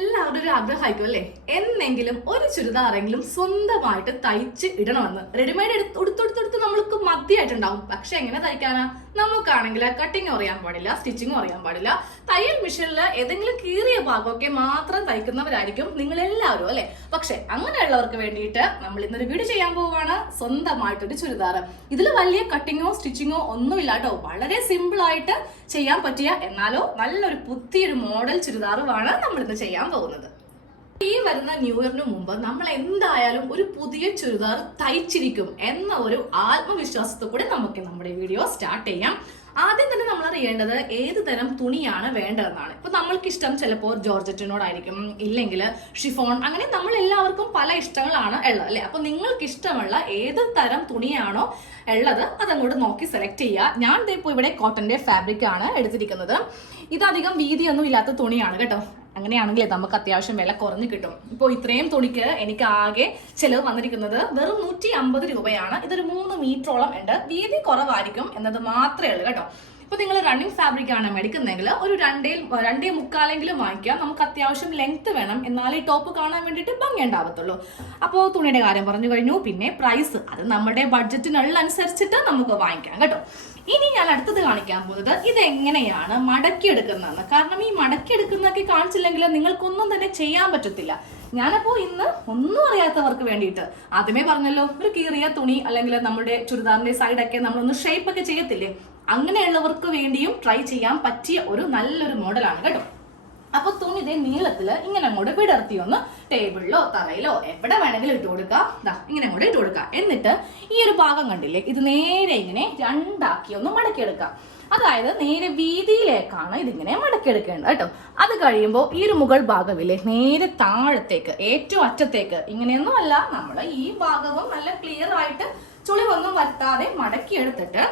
I എല്ലാവരുടെ ഒരു ആഗ്രഹമായിരിക്കും അല്ലേ? എന്നെങ്കിലും ഒരു ചുരിദാറെങ്കിലും സ്വന്തമായിട്ട് തയ്ച്ച് ഇടണമെന്ന്. റെഡിമെയ്ഡ് എടുത്ത് ഉടുത്തെടുത്തെടുത്ത് നമ്മൾക്ക് മതിയായിട്ടുണ്ടാവും പക്ഷെ എങ്ങനെ തയ്ക്കാനാ? നമുക്കാണെങ്കിൽ കട്ടിങ് അറിയാൻ പാടില്ല സ്റ്റിച്ചിങ്ങും അറിയാൻ പാടില്ല. തയ്യൽ മെഷീനിൽ ഏതെങ്കിലും കീറിയ ഭാഗമൊക്കെ മാത്രം തയ്ക്കുന്നവരായിരിക്കും നിങ്ങൾ എല്ലാവരും അല്ലെ? പക്ഷെ അങ്ങനെയുള്ളവർക്ക് വേണ്ടിയിട്ട് നമ്മൾ ഇന്നൊരു വീഡിയോ ചെയ്യാൻ പോവുകയാണ് സ്വന്തമായിട്ടൊരു ചുരിദാർ. ഇതിൽ വലിയ കട്ടിങ്ങോ സ്റ്റിച്ചിങ്ങോ ഒന്നുമില്ല കേട്ടോ വളരെ സിമ്പിൾ ആയിട്ട് ചെയ്യാൻ പറ്റിയ എന്നാലോ നല്ലൊരു പുതിയൊരു മോഡൽ ചുരിദാറുമാണ് നമ്മൾ ഇന്ന് ചെയ്യാൻ പോകുന്നത്. ഈ വരുന്ന ന്യൂ ഇയറിന് മുമ്പ് നമ്മൾ എന്തായാലും ഒരു പുതിയ ചുരിദാർ തയ്ച്ചിരിക്കും എന്ന ഒരു ആത്മവിശ്വാസത്തിൽ കൂടെ നമുക്ക് നമ്മുടെ വീഡിയോ സ്റ്റാർട്ട് ചെയ്യാം. ആദ്യം തന്നെ നമ്മൾ അറിയേണ്ടത് ഏത് തരം തുണിയാണ് വേണ്ടതെന്നാണ്. ഇപ്പൊ നമ്മൾക്ക് ഇഷ്ടം ചിലപ്പോൾ ജോർജറ്റിനോടായിരിക്കും ഇല്ലെങ്കിൽ ഷിഫോൺ അങ്ങനെ നമ്മൾ എല്ലാവർക്കും പല ഇഷ്ടങ്ങളാണ് ഉള്ളത് അല്ലെ? അപ്പൊ നിങ്ങൾക്ക് ഇഷ്ടമുള്ള ഏത് തരം തുണിയാണോ ഉള്ളത് അതങ്ങോട്ട് നോക്കി സെലക്ട് ചെയ്യുക. ഞാൻ ഇപ്പോൾ ഇവിടെ കോട്ടന്റെ ഫാബ്രിക് ആണ് എടുത്തിരിക്കുന്നത്. ഇതധികം വീതിയൊന്നും ഇല്ലാത്ത തുണിയാണ് കേട്ടോ. അങ്ങനെയാണെങ്കിൽ നമുക്ക് അത്യാവശ്യം വില കുറഞ്ഞു കിട്ടും. ഇപ്പോൾ ഇത്രയും തുണിക്ക് എനിക്ക് ആകെ ചിലവ് വന്നിരിക്കുന്നത് വെറും നൂറ്റി അമ്പത് രൂപയാണ്. ഇതൊരു മൂന്ന് മീറ്ററോളം ഉണ്ട്. വീതി കുറവായിരിക്കും എന്നത് മാത്രമേ ഉള്ളൂ കേട്ടോ. ഇപ്പൊ നിങ്ങൾ റണ്ണിങ് ഫാബ്രിക് ആണ് മേടിക്കുന്നതെങ്കിൽ ഒരു രണ്ടേ രണ്ടേ മുക്കാലെങ്കിലും വാങ്ങിക്കാം. നമുക്ക് അത്യാവശ്യം ലെങ്ത് വേണം. എന്നാലേ ടോപ്പ് കാണാൻ വേണ്ടിയിട്ട് ഭംഗി ഉണ്ടാവത്തുള്ളൂ അപ്പോൾ തുണിയുടെ കാര്യം പറഞ്ഞു കഴിഞ്ഞു. പിന്നെ പ്രൈസ് അത് നമ്മുടെ ബഡ്ജറ്റിനുള്ള അനുസരിച്ചിട്ട് നമുക്ക് വാങ്ങിക്കാം കേട്ടോ. ഇനി ഞാൻ അടുത്തത് കാണിക്കാൻ പോകുന്നത് ഇത് എങ്ങനെയാണ് മടക്കിയെടുക്കുന്നതെന്ന്. കാരണം ഈ മടക്കിയെടുക്കുന്നതൊക്കെ കാണിച്ചില്ലെങ്കിൽ നിങ്ങൾക്കൊന്നും തന്നെ ചെയ്യാൻ പറ്റത്തില്ല. ഞാനപ്പോ ഇന്ന് ഒന്നും അറിയാത്തവർക്ക് വേണ്ടിയിട്ട് ആദ്യമേ പറഞ്ഞല്ലോ ഒരു കീറിയ തുണി അല്ലെങ്കിൽ നമ്മുടെ ചുരിദാറിന്റെ സൈഡൊക്കെ നമ്മളൊന്ന് ഷേപ്പ് ഒക്കെ ചെയ്യത്തില്ലേ? അങ്ങനെയുള്ളവർക്ക് വേണ്ടിയും ട്രൈ ചെയ്യാൻ പറ്റിയ ഒരു നല്ലൊരു മോഡലാണ് കേട്ടോ. അപ്പൊ തുണി ഇതേ നീളത്തിൽ ഇങ്ങനെ അങ്ങോട്ട് വിടർത്തി ഒന്ന് ടേബിളിലോ തറയിലോ എവിടെ വേണമെങ്കിലും ഇട്ട് കൊടുക്കാം. ദാ ഇങ്ങനെ അങ്ങോട്ട് ഇട്ട് കൊടുക്കാം. എന്നിട്ട് ഈ ഒരു ഭാഗം കണ്ടില്ലേ? ഇത് നേരെ ഇങ്ങനെ രണ്ടാക്കി ഒന്ന് മടക്കിയെടുക്കാം. അതായത് നേരെ വീതിയിലേക്കാണ് ഇതിങ്ങനെ മടക്കിയെടുക്കേണ്ടത് കേട്ടോ. അത് കഴിയുമ്പോൾ ഈ ഒരു മുകൾ ഭാഗമില്ലേ? നേരെ താഴത്തേക്ക് ഏറ്റവും അറ്റത്തേക്ക്. ഇങ്ങനെയൊന്നും അല്ല നമ്മൾ ഈ ഭാഗവും നല്ല ക്ലിയർ ആയിട്ട് ചുളിവൊന്നും വരുത്താതെ മടക്കിയെടുത്തിട്ട്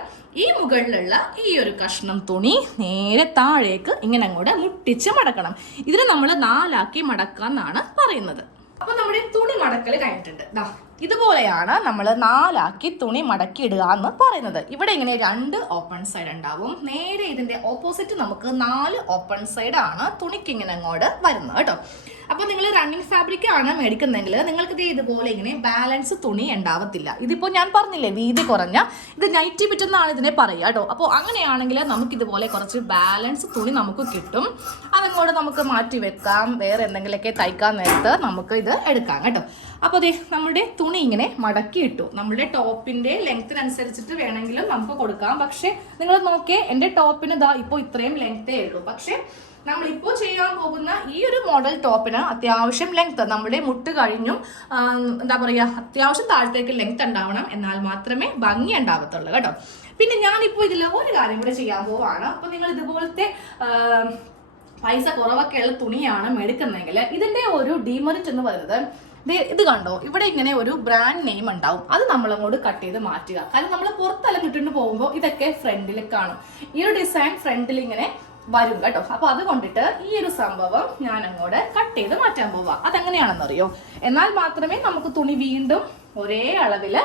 ഈ മുകളിലുള്ള ഈ ഒരു കഷ്ണം തുണി നേരെ താഴേക്ക് ഇങ്ങനെ അങ്ങോട്ട് മുട്ടിച്ച് മടക്കണം. ഇതിന് നമ്മൾ നാലാക്കി മടക്കാന്നാണ് പറയുന്നത്. അപ്പൊ നമ്മുടെ തുണി മടക്കൽ കഴിഞ്ഞിട്ടുണ്ട്. ദാ ഇതുപോലെയാണ് നമ്മൾ നാലാക്കി തുണി മടക്കി ഇടുക എന്ന് പറയുന്നത്. ഇവിടെ ഇങ്ങനെ രണ്ട് ഓപ്പൺ സൈഡ് ഉണ്ടാവും. നേരെ ഇതിന്റെ ഓപ്പോസിറ്റ് നമുക്ക് നാല് ഓപ്പൺ സൈഡ് ആണ് തുണിക്ക് ഇങ്ങനെ അങ്ങോട്ട് വരുന്നത് കേട്ടോ. അപ്പൊ നിങ്ങൾ റണ്ണിങ് ഫാബ്രിക് ആണ് മേടിക്കുന്നതെങ്കിൽ നിങ്ങൾക്ക് ഇത് ഇതുപോലെ ഇങ്ങനെ ബാലൻസ് തുണി ഉണ്ടാവത്തില്ല. ഇതിപ്പോ ഞാൻ പറഞ്ഞില്ലേ വീതി കുറഞ്ഞ ഇത് നൈറ്റി പിറ്റെന്നാണ് ഇതിനെ പറയുക കേട്ടോ. അപ്പോൾ അങ്ങനെയാണെങ്കിൽ നമുക്ക് ഇതുപോലെ കുറച്ച് ബാലൻസ് തുണി നമുക്ക് കിട്ടും. അതങ്ങോട്ട് നമുക്ക് മാറ്റി വെക്കാം വേറെ എന്തെങ്കിലുമൊക്കെ തയ്ക്കാൻ നേരത്ത് നമുക്ക് ഇത് എടുക്കാം കേട്ടോ. അപ്പോൾ അതെ നമ്മുടെ തുണി ഇങ്ങനെ മടക്കി ഇട്ടു. നമ്മുടെ ടോപ്പിന്റെ ലെങ്ത്തിനനുസരിച്ചിട്ട് വേണമെങ്കിലും നമുക്ക് കൊടുക്കാം. പക്ഷേ നിങ്ങൾ നോക്കിയേ എന്റെ ടോപ്പിന് ഇതാ ഇപ്പോൾ ഇത്രയും ലെങ്ത്തേ ഉള്ളൂ. പക്ഷെ നമ്മൾ ഇപ്പോൾ ചെയ്യാൻ പോകുന്ന ഈ ഒരു മോഡൽ ടോപ്പിന് അത്യാവശ്യം ലെങ്ത് നമ്മുടെ മുട്ട് കഴിഞ്ഞും എന്താ പറയുക അത്യാവശ്യം താഴത്തേക്ക് ലെങ്ത് ഉണ്ടാവണം എന്നാൽ മാത്രമേ ഭംഗി ഉണ്ടാവത്തുള്ളൂ കേട്ടോ. പിന്നെ ഞാനിപ്പോൾ ഇതിൽ ഒരു കാര്യം കൂടെ ചെയ്യാൻ പോവാണ്. അപ്പോൾ നിങ്ങൾ ഇതുപോലത്തെ പൈസ കുറവൊക്കെ ഉള്ള തുണിയാണ് മെടുക്കുന്നതെങ്കിൽ ഇതിന്റെ ഒരു ഡിമെറിറ്റ് എന്ന് പറയുന്നത് ഇത് കണ്ടോ? ഇവിടെ ഇങ്ങനെ ഒരു ബ്രാൻഡ് നെയിം ഉണ്ടാവും. അത് നമ്മൾ അങ്ങോട്ട് കട്ട് ചെയ്ത് മാറ്റുക. കാരണം നമ്മൾ പുറത്തെല്ലാം ഇട്ടിട്ട് പോകുമ്പോൾ ഇതൊക്കെ ഫ്രണ്ടിൽ കാണും. ഈ ഒരു ഡിസൈൻ ഫ്രണ്ടിൽ ഇങ്ങനെ വരും കേട്ടോ. അപ്പൊ അത് കൊണ്ടിട്ട് ഈ ഒരു സംഭവം ഞാൻ അങ്ങോട്ട് കട്ട് ചെയ്ത് മാറ്റാൻ പോവാ. അതെങ്ങനെയാണെന്നറിയോ? എന്നാൽ മാത്രമേ നമുക്ക് തുണി വീണ്ടും ഒരേ അളവിൽ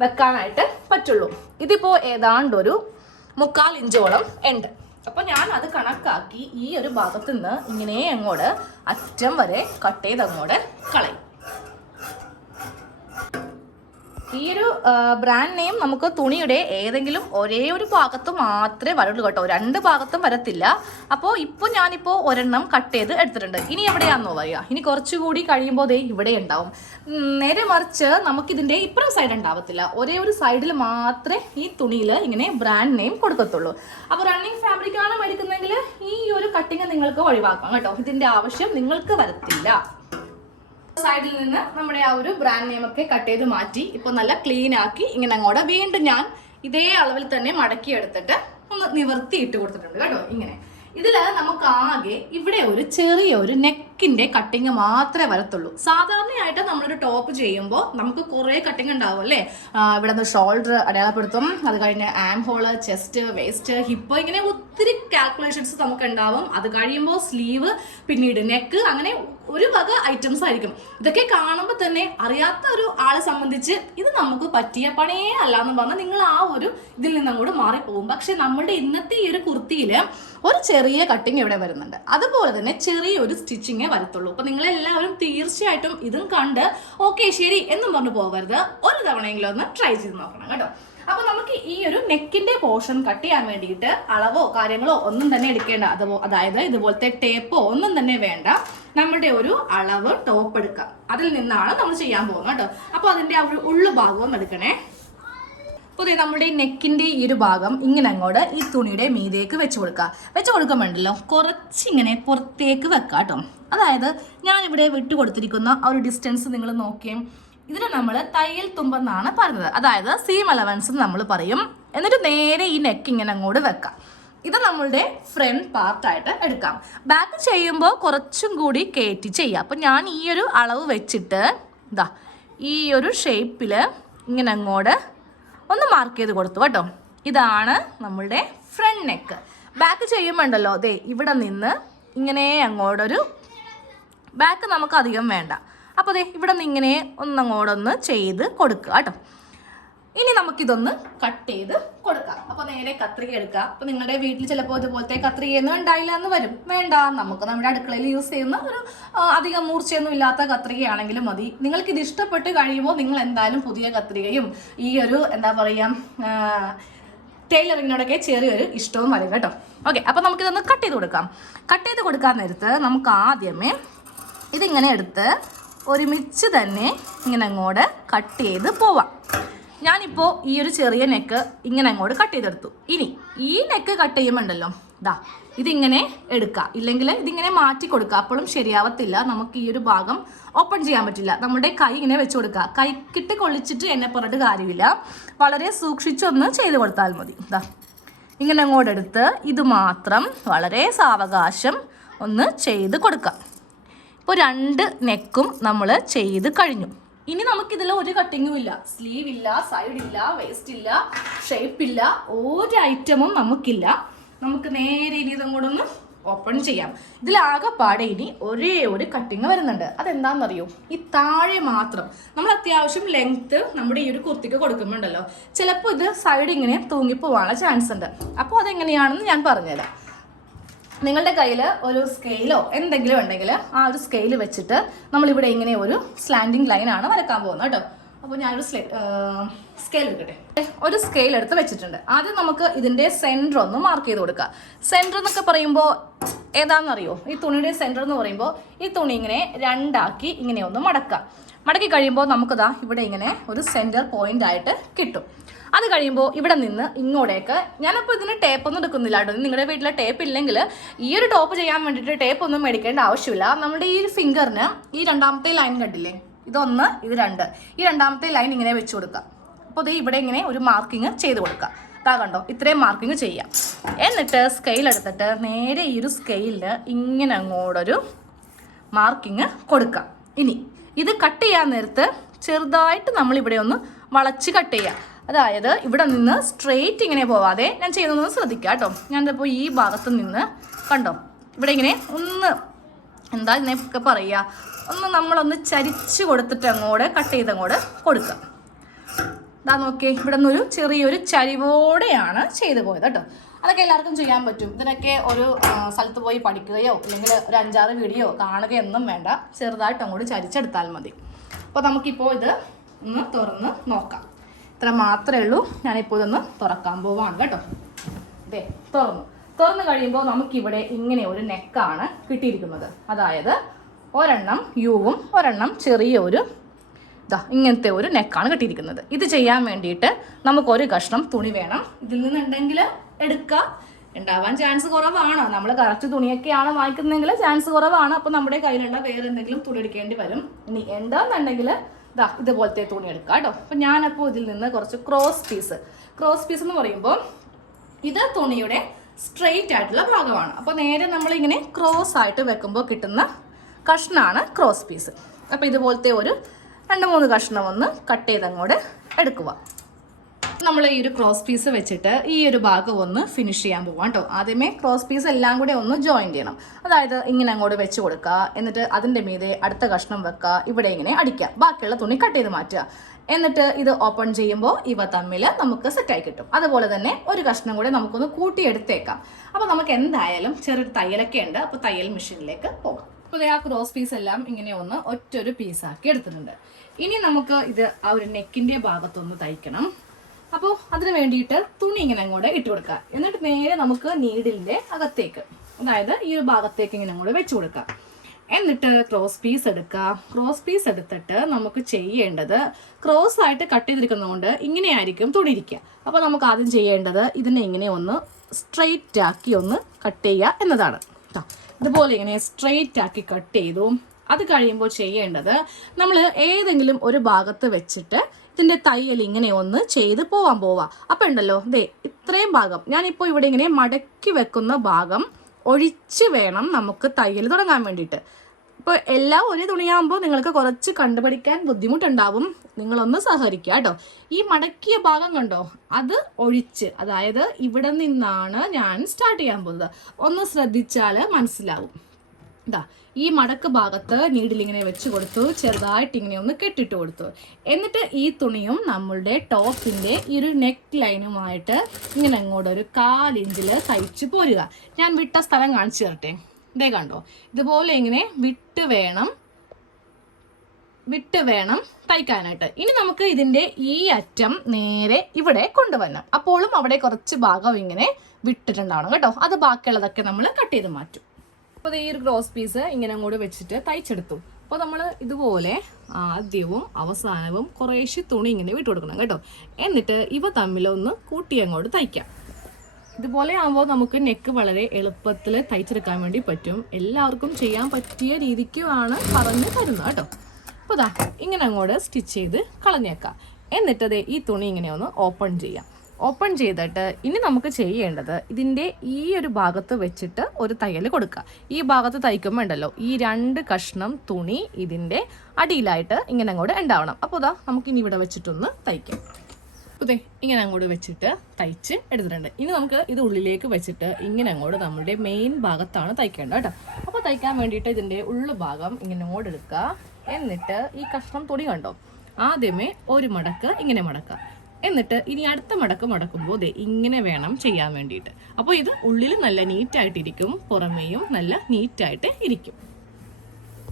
വെക്കാനായിട്ട് പറ്റുള്ളൂ. ഇതിപ്പോ ഏതാണ്ട് ഒരു മുക്കാൽ ഇഞ്ചോളം ഉണ്ട്. അപ്പൊ ഞാൻ അത് കണക്കാക്കി ഈ ഒരു ഭാഗത്ത് നിന്ന് ഇങ്ങനെ അങ്ങോട്ട് അറ്റം വരെ കട്ട് ചെയ്ത് അങ്ങോട്ട് കളയും. ഈ ഒരു ബ്രാൻഡ് നെയിം നമുക്ക് തുണിയുടെ ഏതെങ്കിലും ഒരേ ഒരു ഭാഗത്ത് മാത്രമേ വരുള്ളൂ കേട്ടോ. രണ്ട് ഭാഗത്തും വരത്തില്ല. അപ്പോൾ ഇപ്പോൾ ഞാനിപ്പോൾ ഒരെണ്ണം കട്ട് ചെയ്ത് എടുത്തിട്ടുണ്ട്. ഇനി എവിടെയാണെന്നോ പറയുക ഇനി കുറച്ചുകൂടി കഴിയുമ്പോൾ ദേ ഇവിടെ ഉണ്ടാവും. നേരെ മറിച്ച് നമുക്കിതിന്റെ ഇപ്പുറം സൈഡ് ഉണ്ടാവത്തില്ല. ഒരേ ഒരു സൈഡിൽ മാത്രമേ ഈ തുണിയിൽ ഇങ്ങനെ ബ്രാൻഡ് നെയിം കൊടുക്കത്തുള്ളൂ. അപ്പോൾ റണ്ണിങ് ഫാബ്രിക് ആണ് മേടിക്കുന്നതെങ്കിൽ ഈ ഒരു കട്ടിങ് നിങ്ങൾക്ക് ഒഴിവാക്കാം കേട്ടോ. ഇതിന്റെ ആവശ്യം നിങ്ങൾക്ക് വരത്തില്ല. സൈഡിൽ നിന്ന് നമ്മുടെ ആ ഒരു ബ്രാൻഡ് നെയിം ഒക്കെ കട്ട് ചെയ്ത് മാറ്റി ഇപ്പൊ നല്ല ക്ലീൻ ആക്കി ഇങ്ങനെ അങ്ങോട്ട് വീണ്ടും ഞാൻ ഇതേ അളവിൽ തന്നെ മടക്കി എടുത്തിട്ട് ഒന്ന് നിവർത്തി ഇട്ട് കൊടുത്തിട്ടുണ്ട് കേട്ടോ ഇങ്ങനെ. ഇതിൽ നമുക്ക് ആകെ ഇവിടെ ഒരു ചെറിയ ഒരു നെക്കിന്റെ കട്ടിങ് മാത്രമേ വരത്തുള്ളൂ. സാധാരണയായിട്ട് നമ്മളൊരു ടോപ്പ് ചെയ്യുമ്പോൾ നമുക്ക് കുറേ കട്ടിങ് ഉണ്ടാവും അല്ലേ? ഇവിടെ നിന്ന് ഷോൾഡർ അടയാളപ്പെടുത്തും അത് കഴിഞ്ഞ് arm hole chest waist hip ഇങ്ങനെ ഒത്തിരി കാൽക്കുലേഷൻസ് നമുക്ക് ഉണ്ടാവും. അത് കഴിയുമ്പോൾ സ്ലീവ് പിന്നീട് നെക്ക് അങ്ങനെ ഒരു വക ഐറ്റംസ് ആയിരിക്കും. ഇതൊക്കെ കാണുമ്പോൾ തന്നെ അറിയാത്ത ഒരു ആളെ സംബന്ധിച്ച് ഇത് നമുക്ക് പറ്റിയ പണിയേ അല്ല എന്ന് പറഞ്ഞാൽ നിങ്ങൾ ആ ഒരു ഇതിൽ നിന്നും അങ്ങോട്ട് മാറിപ്പോകും പക്ഷെ നമ്മുടെ ഇന്നത്തെ ഈ ഒരു കുർത്തിയിൽ ഒരു ചെറിയ കട്ടിങ് ഇവിടെ വരുന്നുണ്ട്. അതുപോലെ തന്നെ ചെറിയൊരു സ്റ്റിച്ചിങ് വരത്തുള്ളൂ. അപ്പൊ നിങ്ങളെല്ലാവരും തീർച്ചയായിട്ടും ഇതും കണ്ട് ഓക്കെ ശരി എന്നും പറഞ്ഞു പോകരുത്. ഒരു തവണയെങ്കിലും ഒന്ന് ട്രൈ ചെയ്ത് നോക്കണം കേട്ടോ. അപ്പൊ നമുക്ക് ഈ ഒരു നെക്കിന്റെ പോർഷൻ കട്ട് ചെയ്യാൻ വേണ്ടിയിട്ട് അളവോ കാര്യങ്ങളോ ഒന്നും തന്നെ എടുക്കേണ്ട. അതോ അതായത് ഇതുപോലത്തെ ടേപ്പോ ഒന്നും തന്നെ വേണ്ട. നമ്മുടെ ഒരു അളവ് ടോപ്പ് എടുക്കാം. അതിൽ നിന്നാണ് നമ്മൾ ചെയ്യാൻ പോകുന്നത് കേട്ടോ. അപ്പൊ അതിന്റെ ആ ഒരു ഉള്ളു ഭാഗവും എടുക്കണേ. അപ്പോൾ ഇതേ നമ്മുടെ നെക്കിന്റെ ഈ ഒരു ഭാഗം ഇങ്ങനെ അങ്ങോട്ട് ഈ തുണിയുടെ മീതേക്ക് വെച്ച് കൊടുക്കുക. വെച്ച് കൊടുക്കുമ്പോണ്ടല്ലോ കുറച്ചിങ്ങനെ പുറത്തേക്ക് വെക്കാം കേട്ടോ അതായത് ഞാനിവിടെ വിട്ടു കൊടുത്തിരിക്കുന്ന ആ ഒരു ഡിസ്റ്റൻസ് നിങ്ങൾ നോക്കിയും. ഇതിന് നമ്മൾ തയ്യൽ തുമ്പെന്നാണ് പറയുന്നത്. അതായത് സീം അലവൻസ് നമ്മൾ പറയും. എന്നിട്ട് നേരെ ഈ നെക്ക് ഇങ്ങനെ അങ്ങോട്ട് വെക്കാം. ഇത് നമ്മളുടെ ഫ്രണ്ട് പാർട്ടായിട്ട് എടുക്കാം. ബാക്ക് ചെയ്യുമ്പോൾ കുറച്ചും കൂടി കയറ്റി ചെയ്യാം. അപ്പം ഞാൻ ഈ ഒരു അളവ് വെച്ചിട്ട് ഇതാ ഈ ഒരു ഷേപ്പിൽ ഇങ്ങനെ അങ്ങോട്ട് ഒന്ന് മാർക്ക് ചെയ്ത് കൊടുത്തു കേട്ടോ. ഇതാണ് നമ്മളുടെ ഫ്രണ്ട് നെക്ക് ബാക്ക് ചെയ്യുമ്പോണ്ടല്ലോ അതെ ഇവിടെ നിന്ന് ഇങ്ങനെ അങ്ങോട്ടൊരു ബാക്ക് നമുക്ക് അധികം വേണ്ട. അപ്പോൾ അതെ ഇവിടെ നിന്ന് ഇങ്ങനെ ഒന്നങ്ങോട്ടൊന്ന് ചെയ്ത് കൊടുക്കുക കേട്ടോ. ഇനി നമുക്കിതൊന്ന് കട്ട് ചെയ്ത് കൊടുക്കാം. അപ്പോൾ നേരെ കത്രിക എടുക്കുക. അപ്പോൾ നിങ്ങളുടെ വീട്ടിൽ ചിലപ്പോൾ ഇതുപോലത്തെ കത്രികയൊന്നും ഉണ്ടായില്ല എന്ന് വരും. വേണ്ട നമുക്ക് നമ്മുടെ അടുക്കളയിൽ യൂസ് ചെയ്യുന്ന ഒരു അധികം മൂർച്ചയൊന്നും ഇല്ലാത്ത കത്രികയാണെങ്കിലും മതി. നിങ്ങൾക്ക് ഇത് ഇഷ്ടപ്പെട്ട് കഴിയുമ്പോൾ നിങ്ങൾ എന്തായാലും പുതിയ കത്രികയും ഈ ഒരു എന്താ പറയുക ടൈലറിങ്ങിനോടൊക്കെ ചെറിയൊരു ഇഷ്ടവും വരും കേട്ടോ. ഓക്കെ അപ്പോൾ നമുക്കിതൊന്ന് കട്ട് ചെയ്ത് കൊടുക്കാം. കട്ട് ചെയ്ത് കൊടുക്കാൻ നേരത്ത് നമുക്ക് ആദ്യമേ ഇതിങ്ങനെ എടുത്ത് ഒരുമിച്ച് തന്നെ ഇങ്ങനെ അങ്ങോട്ട് കട്ട് ചെയ്ത് പോവാം. ഞാനിപ്പോൾ ഈ ഒരു ചെറിയ നെക്ക് ഇങ്ങനെ അങ്ങോട്ട് കട്ട് ചെയ്തെടുത്തു. ഇനി ഈ നെക്ക് കട്ട് ചെയ്യുമ്പോണ്ടല്ലോ ഇതാ ഇതിങ്ങനെ എടുക്കുക ഇല്ലെങ്കിൽ ഇതിങ്ങനെ മാറ്റി കൊടുക്കുക അപ്പോഴും ശരിയാവത്തില്ല. നമുക്ക് ഈ ഒരു ഭാഗം ഓപ്പൺ ചെയ്യാൻ പറ്റില്ല. നമ്മുടെ കൈ ഇങ്ങനെ വെച്ച് കൊടുക്കുക കൈക്കിട്ട് കൊള്ളിച്ചിട്ട് എന്നെ പറഞ്ഞിട്ട് കാര്യമില്ല. വളരെ സൂക്ഷിച്ചൊന്ന് ചെയ്ത് കൊടുത്താൽ മതി. ഇതാ ഇങ്ങനെ അങ്ങോട്ട് എടുത്ത് ഇത് മാത്രം വളരെ സാവകാശം ഒന്ന് ചെയ്ത് കൊടുക്കുക ഇപ്പോൾ രണ്ട് നെക്കും നമ്മൾ ചെയ്ത് കഴിഞ്ഞു. ഇനി നമുക്കിതിൽ ഒരു കട്ടിങ്ങും ഇല്ല. സ്ലീവ് ഇല്ല സൈഡ് ഇല്ല വേസ്റ്റ് ഇല്ല ഷേപ്പ് ഇല്ല ഒരു ഐറ്റമും നമുക്കില്ല. നമുക്ക് നേരെ ഇനി ഇതും കൂടെ ഒന്ന് ഓപ്പൺ ചെയ്യാം. ഇതിലാകെപ്പാടെ ഇനി ഒരേ ഒരു കട്ടിങ് വരുന്നുണ്ട്. അതെന്താണെന്നറിയോ ഈ താഴെ മാത്രം. നമ്മൾ അത്യാവശ്യം ലെങ്ത്ത് നമ്മുടെ ഈ ഒരു കുർത്തിക്ക് കൊടുക്കുമ്പോണ്ടല്ലോ ചിലപ്പോൾ ഇത് സൈഡ് ഇങ്ങനെ തൂങ്ങിപ്പോവാനുള്ള ചാൻസ് ഉണ്ട്. അപ്പോൾ അതെങ്ങനെയാണെന്ന് ഞാൻ പറഞ്ഞുതരാം. നിങ്ങളുടെ കയ്യിൽ ഒരു സ്കെയിലോ എന്തെങ്കിലും ഉണ്ടെങ്കിൽ ആ ഒരു സ്കെയിൽ വെച്ചിട്ട് നമ്മളിവിടെ ഇങ്ങനെ ഒരു സ്ലാൻഡിങ് ലൈനാണ് വരക്കാൻ പോകുന്നത് കേട്ടോ. അപ്പോൾ ഞാനൊരു സ്കെയിൽ എടുക്കട്ടെ. ഒരു സ്കെയിൽ എടുത്ത് വെച്ചിട്ടുണ്ട്. ആദ്യം നമുക്ക് ഇതിന്റെ സെന്റർ ഒന്ന് മാർക്ക് ചെയ്ത് കൊടുക്കുക സെന്റർ എന്നൊക്കെ പറയുമ്പോൾ ഏതാണെന്നറിയോ? ഈ തുണിയുടെ സെന്റർ എന്ന് പറയുമ്പോൾ ഈ തുണി ഇങ്ങനെ രണ്ടാക്കി ഇങ്ങനെ ഒന്ന് മടക്കാം മടക്കി കഴിയുമ്പോൾ നമുക്കിതാ ഇവിടെ ഇങ്ങനെ ഒരു സെന്റർ പോയിന്റ് ആയിട്ട് കിട്ടും. അത് കഴിയുമ്പോൾ ഇവിടെ നിന്ന് ഇങ്ങോട്ടേക്ക് ഞാനപ്പോൾ ഇതിന് ടേപ്പ് ഒന്നും എടുക്കുന്നില്ല കേട്ടോ. നിങ്ങളുടെ വീട്ടിലെ ടേപ്പ് ഇല്ലെങ്കിൽ ഈ ഒരു ടോപ്പ് ചെയ്യാൻ വേണ്ടിയിട്ട് ടേപ്പ് ഒന്നും മേടിക്കേണ്ട ആവശ്യമില്ല. നമ്മുടെ ഈ ഫിംഗറിന് ഈ രണ്ടാമത്തെ ലൈൻ കണ്ടില്ലേ? ഇതൊന്ന് ഇത് രണ്ട്. ഈ രണ്ടാമത്തെ ലൈൻ ഇങ്ങനെ വെച്ച് കൊടുക്കുക അപ്പോൾ ഇത് ഇവിടെ ഇങ്ങനെ ഒരു മാർക്കിങ് ചെയ്ത് കൊടുക്കുക താ കണ്ടോ ഇത്രയും മാർക്കിങ് ചെയ്യാം. എന്നിട്ട് സ്കെയിൽ എടുത്തിട്ട് നേരെ ഈ ഒരു സ്കെയിലിന് ഇങ്ങനെ അങ്ങോട്ടൊരു മാർക്കിങ് കൊടുക്കാം. ഇനി ഇത് കട്ട് ചെയ്യാൻ നേരത്ത് ചെറുതായിട്ട് നമ്മൾ ഇവിടെ ഒന്ന് വളച്ച് കട്ട് ചെയ്യുക അതായത് ഇവിടെ നിന്ന് സ്ട്രെയിറ്റ് ഇങ്ങനെ പോവാതെ ഞാൻ ചെയ്യുന്നതൊന്ന് ശ്രദ്ധിക്കുക കേട്ടോ. ഞാനിപ്പോൾ ഈ ഭാഗത്ത് നിന്ന് കണ്ടോ? ഇവിടെ ഇങ്ങനെ ഒന്ന് എന്താ ഇതിനൊക്കെ പറയുക? ഒന്ന് നമ്മളൊന്ന് ചരിച്ച് കൊടുത്തിട്ട് അങ്ങോട്ട് കട്ട് ചെയ്ത് അങ്ങോട്ട് കൊടുക്കുക. ഇതാ നോക്കിയേ ഇവിടെ നിന്നൊരു ചെറിയൊരു ചരിവോടെയാണ് ചെയ്തു പോയത് കേട്ടോ. അതൊക്കെ എല്ലാവർക്കും ചെയ്യാൻ പറ്റും. ഇതിനൊക്കെ ഒരു സ്ഥലത്ത് പോയി പഠിക്കുകയോ അല്ലെങ്കിൽ ഒരു അഞ്ചാറ് വീഡിയോ കാണുകയൊന്നും വേണ്ട. ചെറുതായിട്ട് അങ്ങോട്ട് ചരിച്ചെടുത്താൽ മതി. അപ്പോൾ നമുക്കിപ്പോൾ ഇത് ഒന്ന് തുറന്ന് നോക്കാം. ഇത്ര മാത്രമേ ഉള്ളൂ. ഞാനിപ്പോൾ ഇതൊന്ന് തുറക്കാൻ പോവാണ് കേട്ടോ. ദേ തുറന്നു. തുറന്നു കഴിയുമ്പോൾ നമുക്കിവിടെ ഇങ്ങനെ ഒരു നെക്കാണ് കിട്ടിയിരിക്കുന്നത്. അതായത് ഒരെണ്ണം യുവും ഒരെണ്ണം ചെറിയ ഒരു ഇതാ ഇങ്ങനത്തെ ഒരു നെക്കാണ് കിട്ടിയിരിക്കുന്നത്. ഇത് ചെയ്യാൻ വേണ്ടിയിട്ട് നമുക്കൊരു കഷ്ണം തുണി വേണം. ഇതിൽ നിന്നുണ്ടെങ്കിൽ എടുക്കുക ഉണ്ടാവാൻ ചാൻസ് കുറവാണ്. നമ്മൾ കറക്റ്റ് തുണിയൊക്കെയാണ് വാങ്ങിക്കുന്നതെങ്കിൽ ചാൻസ് കുറവാണ്. അപ്പോൾ നമ്മുടെ കയ്യിലുള്ള വേറെ എന്തെങ്കിലും തുണി എടുക്കേണ്ടി വരും. ഇനി എന്താണെന്നുണ്ടെങ്കിൽ ഇതാ ഇതുപോലത്തെ തുണി എടുക്കുക കേട്ടോ. അപ്പം ഞാനപ്പോൾ ഇതിൽ നിന്ന് കുറച്ച് ക്രോസ് പീസ് ക്രോസ് പീസ് എന്ന് പറയുമ്പോൾ ഇത് തുണിയുടെ സ്ട്രെയിറ്റ് ആയിട്ടുള്ള ഭാഗമാണ്. അപ്പോൾ നേരെ നമ്മളിങ്ങനെ ക്രോസ് ആയിട്ട് വെക്കുമ്പോൾ കിട്ടുന്ന കഷ്ണമാണ് ക്രോസ് പീസ് അപ്പോൾ ഇതുപോലത്തെ ഒരു രണ്ട് മൂന്ന് കഷ്ണം ഒന്ന് കട്ട് ചെയ്ത് അങ്ങോട്ട് എടുക്കുക. നമ്മൾ ഈ ഒരു ക്രോസ് പീസ് വെച്ചിട്ട് ഈ ഒരു ഭാഗം ഒന്ന് ഫിനിഷ് ചെയ്യാൻ പോവാം കേട്ടോ ആദ്യമേ ക്രോസ് പീസ് എല്ലാം കൂടെ ഒന്ന് ജോയിൻ ചെയ്യണം. അതായത് ഇങ്ങനെ അങ്ങോട്ട് വെച്ച് കൊടുക്കുക എന്നിട്ട് അതിന്റെ മീതെ അടുത്ത കഷ്ണം വെക്കുക ഇവിടെ ഇങ്ങനെ അടിക്കുക ബാക്കിയുള്ള തുണി കട്ട് ചെയ്ത് മാറ്റുക. എന്നിട്ട് ഇത് ഓപ്പൺ ചെയ്യുമ്പോൾ ഇവ തമ്മിൽ നമുക്ക് സെറ്റായി കിട്ടും. അതുപോലെ തന്നെ ഒരു കഷ്ണം കൂടെ നമുക്കൊന്ന് കൂട്ടിയെടുത്തേക്കാം. അപ്പോൾ നമുക്ക് എന്തായാലും ചെറിയൊരു തയ്യലൊക്കെ ഉണ്ട്. അപ്പോൾ തയ്യൽ മെഷീനിലേക്ക് പോകാം. അപ്പോൾ ആ ക്രോസ് പീസ് എല്ലാം ഇങ്ങനെ ഒന്ന് ഒറ്റൊരു പീസാക്കി എടുത്തിട്ടുണ്ട്. ഇനി നമുക്ക് ഇത് ആ ഒരു നെക്കിന്റെ ഭാഗത്തൊന്ന് തയ്ക്കണം. അപ്പോൾ അതിന് വേണ്ടിയിട്ട് തുണി ഇങ്ങനെ അങ്ങോട്ട് ഇട്ട് കൊടുക്കുക. എന്നിട്ട് നേരെ നമുക്ക് നീഡിലിന്റെ അകത്തേക്ക് അതായത് ഈ ഒരു ഭാഗത്തേക്ക് ഇങ്ങനെ അങ്ങോട്ട് വെച്ച് കൊടുക്കുക. എന്നിട്ട് ക്രോസ് പീസ് എടുക്കുക. ക്രോസ് പീസ് എടുത്തിട്ട് നമുക്ക് ചെയ്യേണ്ടത് ക്രോസ് ആയിട്ട് കട്ട് ചെയ്തിരിക്കുന്നതുകൊണ്ട് ഇങ്ങനെയായിരിക്കും തുണി ഇരിക്കുക. അപ്പോൾ നമുക്ക് ആദ്യം ചെയ്യേണ്ടത് ഇതിനെ ഇങ്ങനെ ഒന്ന് സ്ട്രെയിറ്റ് ആക്കി ഒന്ന് കട്ട് ചെയ്യുക എന്നതാണ്. ഇതുപോലെ ഇങ്ങനെ സ്ട്രെയിറ്റ് ആക്കി കട്ട് ചെയ്തു. അത് കഴിയുമ്പോൾ ചെയ്യേണ്ടത് നമ്മൾ ഏതെങ്കിലും ഒരു ഭാഗത്ത് വെച്ചിട്ട് ഇതിന്റെ തയ്യൽ ഇങ്ങനെ ഒന്ന് ചെയ്ത് പോവാൻ പോവാ. അപ്പം ഉണ്ടല്ലോ ദേ ഇത്രയും ഭാഗം. ഞാനിപ്പോൾ ഇവിടെ ഇങ്ങനെ മടക്കി വെക്കുന്ന ഭാഗം ഒഴിച്ച് വേണം നമുക്ക് തയ്യൽ തുടങ്ങാൻ വേണ്ടിയിട്ട്. ഇപ്പോൾ എല്ലാം ഒരേ തുണിയാകുമ്പോൾ നിങ്ങൾക്ക് കുറച്ച് കണ്ടുപിടിക്കാൻ ബുദ്ധിമുട്ടുണ്ടാവും. നിങ്ങളൊന്ന് സഹകരിക്കുക കേട്ടോ. ഈ മടക്കിയ ഭാഗം കണ്ടോ? അത് ഒഴിച്ച് അതായത് ഇവിടെ നിന്നാണ് ഞാൻ സ്റ്റാർട്ട് ചെയ്യാൻ പോകുന്നത്. ഒന്ന് ശ്രദ്ധിച്ചാൽ മനസ്സിലാവും. ഇതാ ഈ മടക്ക് ഭാഗത്ത് നീഡിൽ ഇങ്ങനെ വെച്ച് കൊടുത്തു ചെറുതായിട്ട് ഇങ്ങനെ ഒന്ന് കെട്ടിട്ട് കൊടുത്തു. എന്നിട്ട് ഈ തുണിയും നമ്മളുടെ ടോപ്പിന്റെ ഈ ഒരു നെക്ക് ലൈനുമായിട്ട് ഇങ്ങനെ അങ്ങോട്ട് ഒരു കാലിഞ്ചിൽ തയ്ച്ച് പോരുക. ഞാൻ വിട്ട സ്ഥലം കാണിച്ചു തരട്ടെ. ഇതേ കണ്ടോ ഇതുപോലെ ഇങ്ങനെ വിട്ട് വേണം വിട്ട് വേണം തയ്ക്കാനായിട്ട്. ഇനി നമുക്ക് ഇതിന്റെ ഈ അറ്റം നേരെ ഇവിടെ കൊണ്ടുവരണം. അപ്പോഴും അവിടെ കുറച്ച് ഭാഗം ഇങ്ങനെ വിട്ടിട്ടുണ്ടാവണം കേട്ടോ. അത് ബാക്കിയുള്ളതൊക്കെ നമ്മൾ കട്ട് ചെയ്ത് മാറ്റും. അപ്പോൾ ഈ ഒരു ക്രോസ് പീസ് ഇങ്ങനെ അങ്ങോട്ട് വെച്ചിട്ട് തയ്ച്ചെടുത്തു. അപ്പോൾ നമ്മൾ ഇതുപോലെ ആദ്യവും അവസാനവും കുറേശ്ശെ തുണി ഇങ്ങനെ വിട്ടു കൊടുക്കണം കേട്ടോ. എന്നിട്ട് ഇവ തമ്മിലൊന്ന് കൂട്ടി അങ്ങോട്ട് തയ്ക്കാം. ഇതുപോലെ ആകുമ്പോൾ നമുക്ക് നെക്ക് വളരെ എളുപ്പത്തിൽ തയ്ച്ചെടുക്കാൻ വേണ്ടി പറ്റും. എല്ലാവർക്കും ചെയ്യാൻ പറ്റിയ രീതിക്കുമാണ് പറഞ്ഞ് തരുന്നത് കേട്ടോ. അപ്പോൾ ഇങ്ങനെ അങ്ങോട്ട് സ്റ്റിച്ച് ചെയ്ത് കളഞ്ഞേക്കാം. എന്നിട്ട് ദേ ഈ തുണി ഇങ്ങനെ ഒന്ന് ഓപ്പൺ ചെയ്യാം. ഓപ്പൺ ചെയ്തിട്ട് ഇനി നമുക്ക് ചെയ്യേണ്ടത് ഇതിന്റെ ഈ ഒരു ഭാഗത്ത് വെച്ചിട്ട് ഒരു തയ്യൽ കൊടുക്കുക. ഈ ഭാഗത്ത് തയ്ക്കുമ്പോൾ ഉണ്ടല്ലോ ഈ രണ്ട് കഷ്ണം തുണി ഇതിന്റെ അടിയിലായിട്ട് ഇങ്ങനെ അങ്ങോട്ട് ഉണ്ടാവണം. അപ്പോൾ ഇതാ നമുക്ക് ഇനി ഇവിടെ വെച്ചിട്ടൊന്ന് തയ്ക്കാം. അതെ ഇങ്ങനെ അങ്ങോട്ട് വെച്ചിട്ട് തയ്ച്ച് എടുത്തിട്ടുണ്ട്. ഇനി നമുക്ക് ഇത് ഉള്ളിലേക്ക് വെച്ചിട്ട് ഇങ്ങനെ അങ്ങോട്ട് നമ്മുടെ മെയിൻ ഭാഗത്താണ് തയ്ക്കേണ്ടത് കേട്ടോ. അപ്പോൾ തയ്ക്കാൻ വേണ്ടിയിട്ട് ഇതിന്റെ ഉള്ളു ഭാഗം ഇങ്ങനെ അങ്ങോട്ട് എടുക്കുക. എന്നിട്ട് ഈ കഷ്ണം തുണി കണ്ടോ? ആദ്യമേ ഒരു മടക്ക് ഇങ്ങനെ മടക്കുക. എന്നിട്ട് ഇനി അടുത്ത മടക്ക് മടക്കുമ്പോൾ ദേ ഇങ്ങനെ വേണം ചെയ്യാൻ വേണ്ടിയിട്ട്. അപ്പോൾ ഇത് ഉള്ളിൽ നല്ല നീറ്റായിട്ടിരിക്കും പുറമേയും നല്ല നീറ്റായിട്ട് ഇരിക്കും.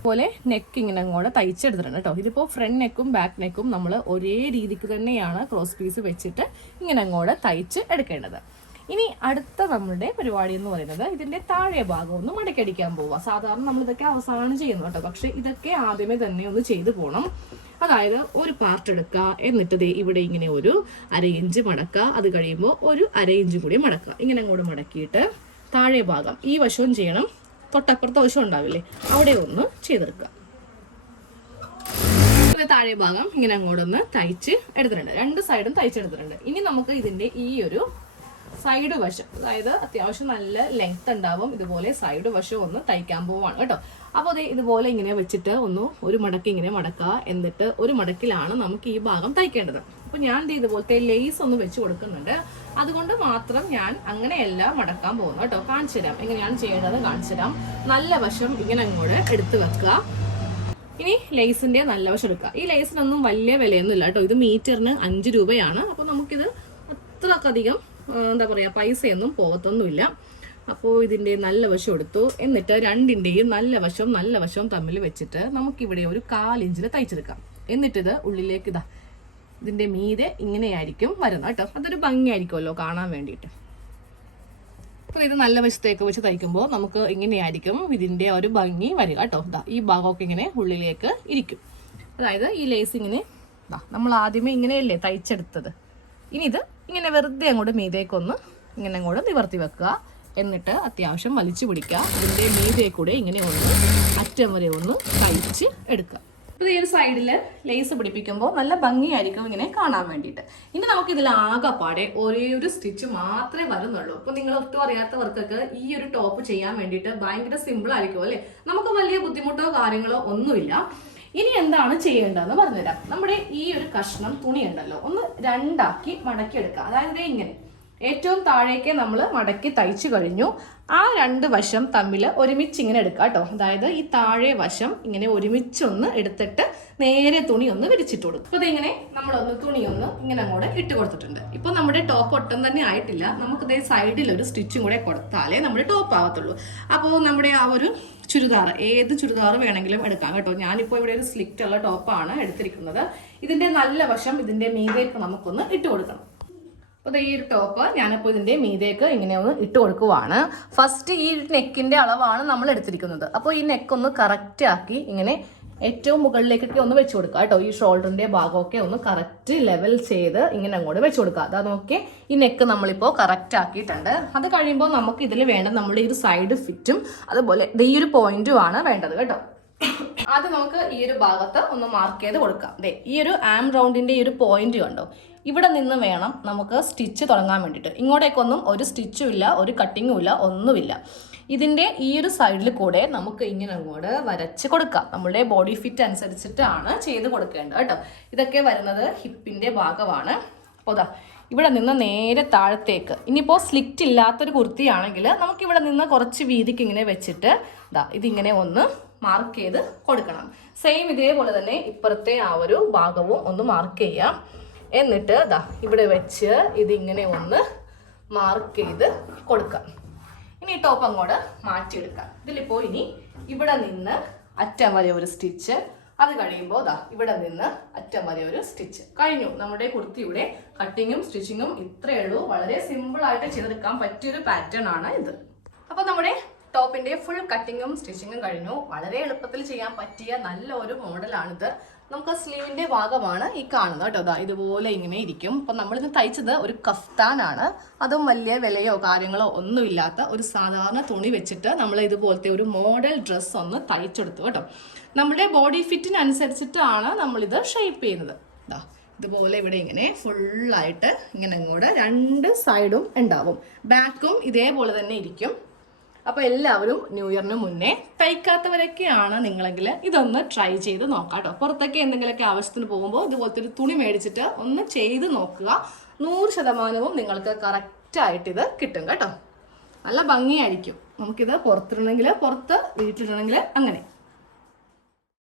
പോലെ നെക്ക് ഇങ്ങനെ അങ്ങോട്ട് തയ്ച്ചെടുത്തിട്ടുണ്ട് കേട്ടോ. ഇതിപ്പോൾ ഫ്രണ്ട് നെക്കും ബാക്ക് നെക്കും നമ്മൾ ഒരേ രീതിക്ക് തന്നെയാണ് ക്രോസ് പീസ് വെച്ചിട്ട് ഇങ്ങനെ അങ്ങോട്ട് തയ്ച്ച് എടുക്കേണ്ടത്. ഇനി അടുത്ത നമ്മളുടെ പരിപാടി എന്ന് പറയുന്നത് ഇതിന്റെ താഴെ ഭാഗം ഒന്ന് മടക്കടിക്കാൻ പോവുക. സാധാരണ നമ്മൾ ഇതൊക്കെ അവസാനം ചെയ്യുന്നു കേട്ടോ. പക്ഷെ ഇതൊക്കെ ആദ്യമേ തന്നെ ഒന്ന് ചെയ്തു പോകണം അതായത് ഒരു പാർട്ട് എടുക്കുക എന്നിട്ട് ദേ ഇവിടെ ഇങ്ങനെ ഒരു അര ഇഞ്ച് മടക്കുക അത് കഴിയുമ്പോൾ ഒരു അര ഇഞ്ച് കൂടി മടക്കുക ഇങ്ങനെ അങ്ങോട്ട് മടക്കിയിട്ട് താഴെ ഭാഗം ഈ വശവും ചെയ്യണം. തൊട്ടപ്പുറത്തെ വശം ഉണ്ടാവില്ലേ? അവിടെ ഒന്ന് ചെയ്തെടുക്കുക. താഴെ ഭാഗം ഇങ്ങനെ അങ്ങോട്ടൊന്ന് തയ്ച്ച് എടുത്തിട്ടുണ്ട്. രണ്ട് സൈഡും തയ്ച്ചെടുത്തിട്ടുണ്ട് ഇനി നമുക്ക് ഇതിന്റെ ഈ ഒരു സൈഡ് വശം അതായത് അത്യാവശ്യം നല്ല ലെങ്ത് ഉണ്ടാവും. ഇതുപോലെ സൈഡ് വശം ഒന്ന് തയ്ക്കാൻ പോവാണ് കേട്ടോ. അപ്പോൾ അതെ ഇതുപോലെ ഇങ്ങനെ വെച്ചിട്ട് ഒന്ന് ഒരു മടക്ക് ഇങ്ങനെ മടക്കുക. എന്നിട്ട് ഒരു മടക്കിലാണ് നമുക്ക് ഈ ഭാഗം തയ്ക്കേണ്ടത്. അപ്പോൾ ഞാൻ ഇതുപോലത്തെ ലേസ് ഒന്ന് വെച്ച് കൊടുക്കുന്നുണ്ട്. അതുകൊണ്ട് മാത്രം ഞാൻ അങ്ങനെയല്ല മടക്കാൻ പോകുന്നു കേട്ടോ. കാണിച്ചു തരാം. എങ്ങനെയാണ് ചെയ്യേണ്ടത് കാണിച്ചു തരാം. നല്ല വശം ഇങ്ങനെ അങ്ങോട്ട് എടുത്തു വെക്കുക. ഇനി ലേസിന്റെ നല്ല വശം എടുക്കുക. ഈ ലേസിനൊന്നും വലിയ വിലയൊന്നും ഇല്ല കേട്ടോ. ഇത് മീറ്ററിന് അഞ്ച് രൂപയാണ്. അപ്പോൾ നമുക്കിത് അത്രക്കധികം എന്താ പറയുക പൈസയൊന്നും പോകത്തൊന്നുമില്ല. അപ്പോൾ ഇതിന്റെ നല്ല വശം എടുത്തു. എന്നിട്ട് രണ്ടിന്റെയും നല്ല വശം നല്ല വശം തമ്മിൽ വെച്ചിട്ട് നമുക്കിവിടെ ഒരു കാലിഞ്ചിൽ തയ്ച്ചെടുക്കാം. എന്നിട്ടിത് ഉള്ളിലേക്ക് ഇതാ ഇതിന്റെ മീതെ ഇങ്ങനെയായിരിക്കും വരുന്നത് കേട്ടോ. അതൊരു ഭംഗിയായിരിക്കുമല്ലോ കാണാൻ വേണ്ടിയിട്ട്. അപ്പോൾ ഇത് നല്ല വശത്തേക്ക് വെച്ച് തയ്ക്കുമ്പോൾ നമുക്ക് ഇങ്ങനെയായിരിക്കും ഇതിന്റെ ഒരു ഭംഗി വരിക കേട്ടോ. ഇതാ ഈ ഭാഗമൊക്കെ ഇങ്ങനെ ഉള്ളിലേക്ക് ഇരിക്കും. അതായത് ഈ ലേസ് ഇങ്ങനെ ദാ നമ്മൾ ആദ്യമേ ഇങ്ങനെയല്ലേ തയ്ച്ചെടുത്തത്. ഇനി ഇത് ഇങ്ങനെ വെറുതെ അങ്ങോട്ട് മീതേക്കൊന്ന് ഇങ്ങനെ അങ്ങോട്ട് നിവർത്തി വെക്കുക. എന്നിട്ട് അത്യാവശ്യം വലിച്ചു പിടിക്കുക. ഇതിന്റെ മീതേ കൂടെ ഇങ്ങനെ ഒന്ന് അറ്റം വരെ ഒന്ന് തയ്ച്ച് എടുക്കുക. ഈ ഒരു സൈഡിൽ ലേസ് പിടിപ്പിക്കുമ്പോൾ നല്ല ഭംഗിയായിരിക്കും ഇങ്ങനെ കാണാൻ വേണ്ടിയിട്ട്. ഇനി നമുക്ക് ഇതിൽ ആകെപ്പാടെ ഒരേ ഒരു സ്റ്റിച്ച് മാത്രമേ വരുന്നുള്ളൂ. അപ്പോൾ നിങ്ങൾ ഒട്ടും അറിയാത്തവർക്കൊക്കെ ഈ ഒരു ടോപ്പ് ചെയ്യാൻ വേണ്ടിയിട്ട് ഭയങ്കര സിമ്പിൾ ആയിരിക്കും അല്ലേ? നമുക്ക് വലിയ ബുദ്ധിമുട്ടോ കാര്യങ്ങളോ ഒന്നുമില്ല. ഇനി എന്താണ് ചെയ്യേണ്ടതെന്ന് പറഞ്ഞുതരാം. നമ്മുടെ ഈ ഒരു കഷ്ണം തുണി ഉണ്ടല്ലോ ഒന്ന് രണ്ടാക്കി മടക്കിയെടുക്കുക. അതായത് ഇങ്ങനെ. ഏറ്റവും താഴേക്ക് നമ്മൾ മടക്കി തയ്ച്ചു കഴിഞ്ഞു. ആ രണ്ട് വശം തമ്മിൽ ഒരുമിച്ച് ഇങ്ങനെ എടുക്കുക കേട്ടോ അതായത് ഈ താഴെ വശം ഇങ്ങനെ ഒരുമിച്ചൊന്ന് എടുത്തിട്ട് നേരെ തുണി ഒന്ന് വിരിച്ചിട്ട് കൊടുക്കും. അപ്പോൾ ഇതിങ്ങനെ നമ്മളൊന്ന് തുണി ഒന്ന് ഇങ്ങനെ അങ്ങോട്ട് ഇട്ട് കൊടുത്തിട്ടുണ്ട്. ഇപ്പോൾ നമ്മുടെ ടോപ്പ് ഒട്ടും തന്നെ ആയിട്ടില്ല. നമുക്ക് ഇതേ സൈഡിൽ ഒരു സ്റ്റിച്ചും കൂടെ കൊടുത്താലേ നമ്മുടെ ടോപ്പ് ആവത്തുള്ളൂ. അപ്പോൾ നമ്മുടെ ആ ഒരു ചുരിദാർ ഏത് ചുരിദാർ വേണമെങ്കിലും എടുക്കാം കേട്ടോ. ഞാനിപ്പോൾ ഇവിടെ ഒരു സ്ലിറ്റ് ഉള്ള ടോപ്പാണ് എടുത്തിരിക്കുന്നത്. ഇതിന്റെ നല്ല വശം ഇതിന്റെ മീതേക്ക് നമുക്കൊന്ന് ഇട്ട് കൊടുക്കണം. അപ്പോൾ ഈ ഒരു ടോപ്പ് ഞാനിപ്പോൾ ഇതിന്റെ മീതേക്ക് ഇങ്ങനെ ഒന്ന് ഇട്ട് കൊടുക്കുവാണ്. ഫസ്റ്റ് ഈ നെക്കിന്റെ അളവാണ് നമ്മൾ എടുത്തിരിക്കുന്നത്. അപ്പോൾ ഈ നെക്ക് ഒന്ന് കറക്റ്റ് ആക്കി ഇങ്ങനെ ഏറ്റവും മുകളിലേക്കൊക്കെ ഒന്ന് വെച്ച് കൊടുക്കുക കേട്ടോ. ഈ ഷോൾഡറിന്റെ ഭാഗമൊക്കെ ഒന്ന് കറക്റ്റ് ലെവൽ ചെയ്ത് ഇങ്ങനെ അങ്ങോട്ട് വെച്ച് കൊടുക്കുക. അതാ നോക്കി ഈ നെക്ക് നമ്മളിപ്പോൾ കറക്റ്റ് ആക്കിയിട്ടുണ്ട്. അത് കഴിയുമ്പോൾ നമുക്ക് ഇതിൽ വേണ്ട നമ്മുടെ ഈ ഒരു സൈഡ് ഫിറ്റും അതുപോലെ ഈ ഒരു പോയിന്റും ആണ് വേണ്ടത് കേട്ടോ. അത് നമുക്ക് ഈ ഒരു ഭാഗത്ത് ഒന്ന് മാർക്ക് ചെയ്ത് കൊടുക്കാം. അതെ ഈ ഒരു ആം റൗണ്ടിന്റെ ഈ ഒരു പോയിന്റ് കണ്ടോ? ഇവിടെ നിന്ന് വേണം നമുക്ക് സ്റ്റിച്ച് തുടങ്ങാൻ വേണ്ടിയിട്ട്. ഇങ്ങോട്ടേക്കൊന്നും ഒരു സ്റ്റിച്ചും ഇല്ല ഒരു കട്ടിങ്ങും ഇല്ല ഒന്നുമില്ല. ഇതിന്റെ ഈ ഒരു സൈഡിൽ കൂടെ നമുക്ക് ഇങ്ങനെ അങ്ങോട്ട് വരച്ച് കൊടുക്കാം. നമ്മുടെ ബോഡി ഫിറ്റ് അനുസരിച്ചിട്ടാണ് ചെയ്ത് കൊടുക്കേണ്ടത് കേട്ടോ. ഇതൊക്കെ വരുന്നത് ഹിപ്പിന്റെ ഭാഗമാണ്. അപ്പോൾ ദാ ഇവിടെ നിന്ന് നേരെ താഴത്തേക്ക്. ഇനിയിപ്പോൾ സ്ലിറ്റ് ഇല്ലാത്തൊരു കുർത്തിയാണെങ്കിൽ നമുക്ക് ഇവിടെ നിന്ന് കുറച്ച് വീതിക്ക് ഇങ്ങനെ വെച്ചിട്ട് ഇതാ ഇതിങ്ങനെ ഒന്ന് മാർക്ക് ചെയ്ത് കൊടുക്കണം. സെയിം ഇതേപോലെ തന്നെ ഇപ്പുറത്തെ ആ ഒരു ഭാഗവും ഒന്ന് മാർക്ക് ചെയ്യാം. എന്നിട്ട് അതാ ഇവിടെ വെച്ച് ഇതിങ്ങനെ ഒന്ന് മാർക്ക് ചെയ്ത് കൊടുക്കാം. ഇനി ടോപ്പ് അങ്ങോട്ട് മാറ്റിയെടുക്കാം. ഇതിലിപ്പോൾ ഇനി ഇവിടെ നിന്ന് അറ്റം വരെ ഒരു സ്റ്റിച്ച് അത് കഴിയുമ്പോൾ ദാ ഇവിടെ നിന്ന് അറ്റം വരെ ഒരു സ്റ്റിച്ച് കഴിഞ്ഞു. നമ്മുടെ കുർത്തിയുടെ കട്ടിങ്ങും സ്റ്റിച്ചിങ്ങും ഇത്രയേ ഉള്ളൂ. വളരെ സിമ്പിൾ ആയിട്ട് ചെയ്തെടുക്കാൻ പറ്റിയൊരു പാറ്റേൺ ആണ് ഇത്. അപ്പോൾ നമ്മുടെ ടോപ്പിന്റെ ഫുൾ കട്ടിങ്ങും സ്റ്റിച്ചിങ്ങും കഴിഞ്ഞു. വളരെ എളുപ്പത്തിൽ ചെയ്യാൻ പറ്റിയ നല്ല ഒരു മോഡലാണിത് നമുക്ക് സ്ലീവിന്റെ ഭാഗമാണ് ഈ കാണുന്നത് കേട്ടോ. അതാ ഇതുപോലെ ഇങ്ങനെ ഇരിക്കും. അപ്പം നമ്മളിത് തയ്ച്ചത് ഒരു കഫ്താനാണ് അതും വലിയ വിലയോ കാര്യങ്ങളോ ഒന്നുമില്ലാത്ത ഒരു സാധാരണ തുണി വെച്ചിട്ട് നമ്മൾ ഇതുപോലത്തെ ഒരു മോഡൽ ഡ്രസ്സ് ഒന്ന് തയ്ച്ചെടുത്തു കേട്ടോ. നമ്മുടെ ബോഡി ഫിറ്റിനനുസരിച്ചിട്ടാണ് നമ്മളിത് ഷേപ്പ് ചെയ്യുന്നത്. ദാ ഇതുപോലെ ഇവിടെ ഇങ്ങനെ ഫുള്ളായിട്ട് ഇങ്ങനെ ഇങ്ങോട്ട് രണ്ട് സൈഡും ഉണ്ടാവും. ബാക്കും ഇതേപോലെ തന്നെ ഇരിക്കും. അപ്പോൾ എല്ലാവരും ന്യൂ ഇയറിന് മുന്നേ തയ്ക്കാത്തവരൊക്കെയാണ് നിങ്ങളെങ്കിൽ ഇതൊന്ന് ട്രൈ ചെയ്ത് നോക്കാം കേട്ടോ പുറത്തൊക്കെ എന്തെങ്കിലുമൊക്കെ ആവശ്യത്തിന് പോകുമ്പോൾ ഇതുപോലത്തെ ഒരു തുണി മേടിച്ചിട്ട് ഒന്ന് ചെയ്ത് നോക്കുക. നൂറ് ശതമാനവും നിങ്ങൾക്ക് കറക്റ്റായിട്ട് ഇത് കിട്ടും കേട്ടോ. നല്ല ഭംഗിയായിരിക്കും. നമുക്കിത് പുറത്തിടണമെങ്കിൽ പുറത്ത് വീട്ടിലിടണമെങ്കിൽ അങ്ങനെ.